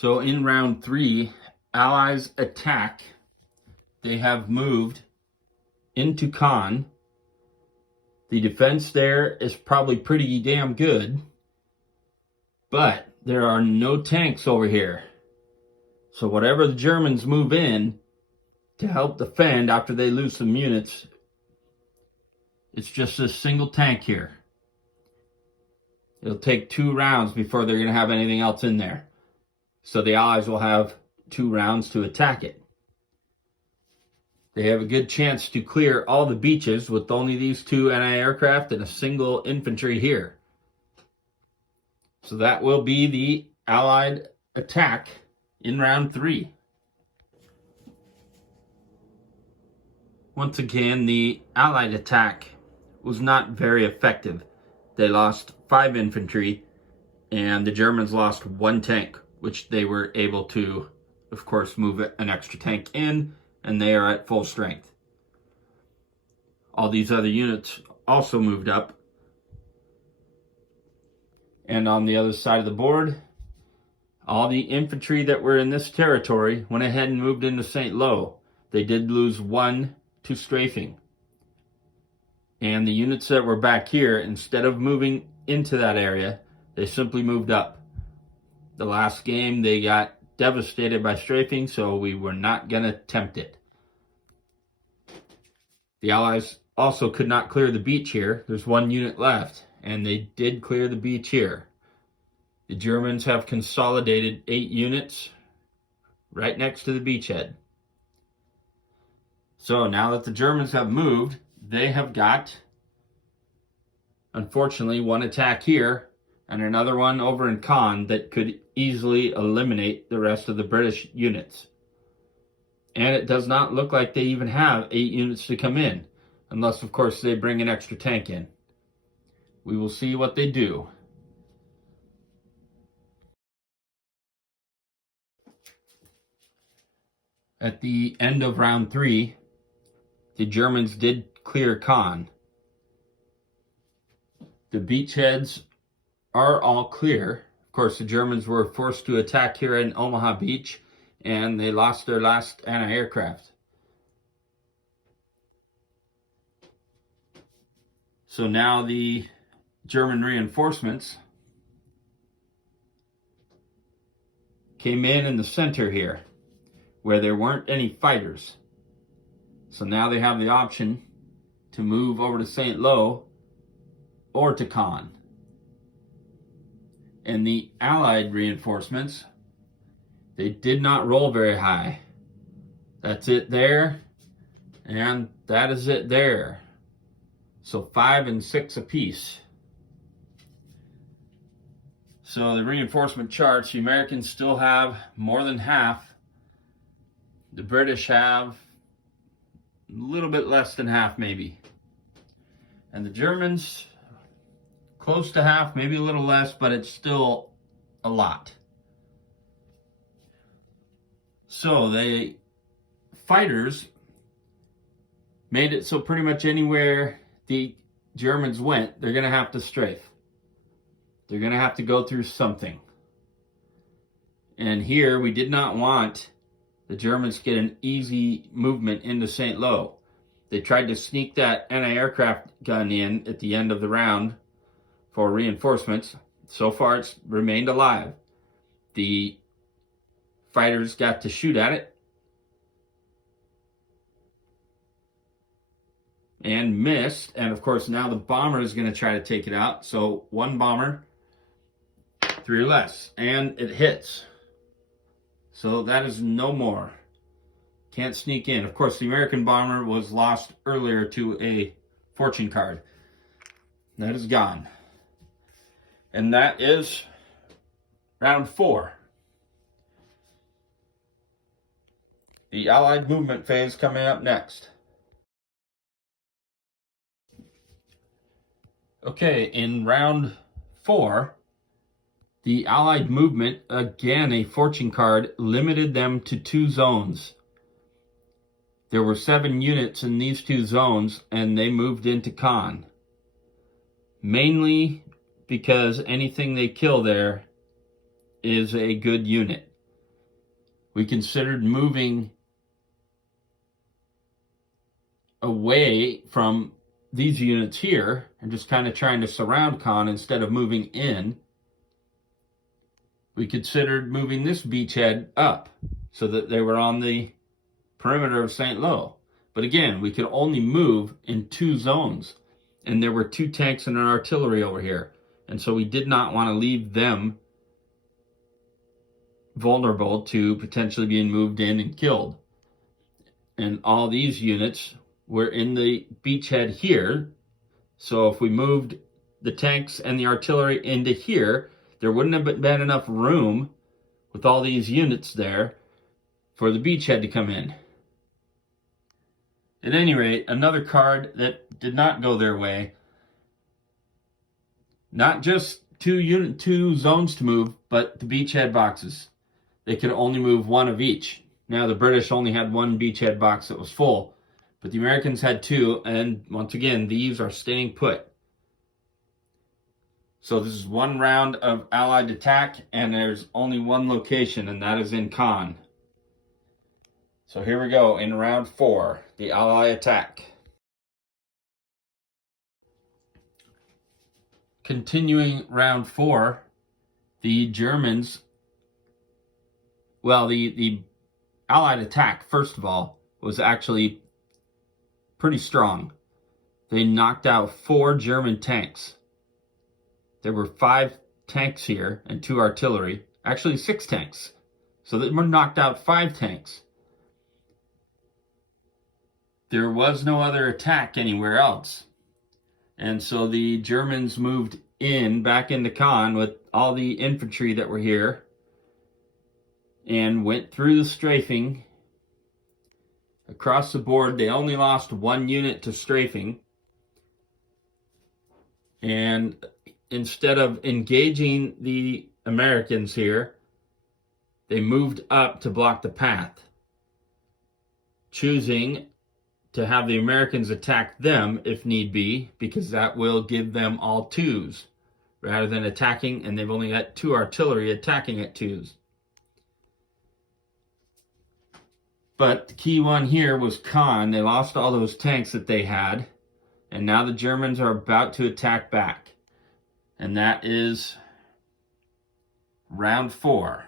So in round 3, Allies attack. They have moved into Caen. The defense there is probably pretty damn good, but there are no tanks over here. So whatever the Germans move in to help defend after they lose some units, it's just a single tank here. It'll take 2 rounds before they're going to have anything else in there. So the Allies will have 2 rounds to attack it. They have a good chance to clear all the beaches with only these 2 anti-aircraft and a single infantry here. So that will be the Allied attack in round 3. Once again, the Allied attack was not very effective. They lost 5 infantry and the Germans lost 1 tank, which they were able to, of course, move an extra tank in, and they are at full strength. All these other units also moved up. And on the other side of the board, all the infantry that were in this territory went ahead and moved into St. Lo. They did lose 1 to strafing. And the units that were back here, instead of moving into that area, they simply moved up. The last game, they got devastated by strafing, so we were not going to attempt it. The Allies also could not clear the beach here. There's 1 unit left, and they did clear the beach here. The Germans have consolidated 8 units right next to the beachhead. So now that the Germans have moved, they have got, unfortunately, 1 attack here and another one over in Caen that could easily eliminate the rest of the British units. And it does not look like they even have 8 units to come in, unless, of course, they bring an extra tank in. We will see what they do. At the end of round 3, the Germans did clear Caen. The beachheads are all clear. Of course, the Germans were forced to attack here in Omaha Beach, and they lost their last anti-aircraft. So now the German reinforcements came in the center here, where there weren't any fighters. So now they have the option to move over to St. Lo or to Caen. And the Allied reinforcements, they did not roll very high. That's it there, and that is it there. So 5 and 6 apiece. So the reinforcement charts, the Americans still have more than half. The British have a little bit less than half, maybe. And the Germans, close to half, maybe a little less, but it's still a lot. So the fighters made it so pretty much anywhere the Germans went, they're going to have to strafe. They're going to have to go through something. And here we did not want the Germans to get an easy movement into St. Lo. They tried to sneak that anti-aircraft gun in at the end of the round for reinforcements. So far, it's remained alive. The fighters got to shoot at it and missed. And of course, now the bomber is going to try to take it out. So 1 bomber, 3 or less, and it hits. So that is no more. Can't sneak in. Of course, the American bomber was lost earlier to a fortune card. That is gone. And that is round 4. The Allied movement phase coming up next. Okay, in round 4, the Allied movement, again a fortune card, limited them to 2 zones. There were 7 units in these 2 zones, and they moved into Caen. Mainly because anything they kill there is a good unit. we considered moving away from these units here and just kind of trying to surround Caen instead of moving in. We considered moving this beachhead up so that they were on the perimeter of St. Lo. But again, we could only move in 2 zones, and there were 2 tanks and an artillery over here. And so we did not want to leave them vulnerable to potentially being moved in and killed. And all these units were in the beachhead here. So if we moved the tanks and the artillery into here, there wouldn't have been enough room with all these units there for the beachhead to come in. At any rate, another card that did not go their way. Not just 2 zones to move, but the beachhead boxes. They could only move 1 of each. Now the British only had 1 beachhead box that was full, but the Americans had 2, and once again, these are staying put. So this is 1 round of Allied attack, and there's only 1 location, and that is in Caen. So here we go in round 4, the Ally attack. Continuing round 4, the Germans, well, the Allied attack, first of all, was actually pretty strong. They knocked out 4 German tanks. There were 5 tanks here and 2 artillery. Actually 6 tanks. So they were knocked out 5 tanks. There was no other attack anywhere else. And so the Germans moved back into Caen with all the infantry that were here and went through the strafing. Across the board, they only lost 1 unit to strafing. And instead of engaging the Americans here, they moved up to block the path, choosing to have the Americans attack them if need be, because that will give them all 2s rather than attacking, and they've only got 2 artillery attacking at 2s. But the key one here was Caen. They lost all those tanks that they had, and now the Germans are about to attack back. And that is round 4.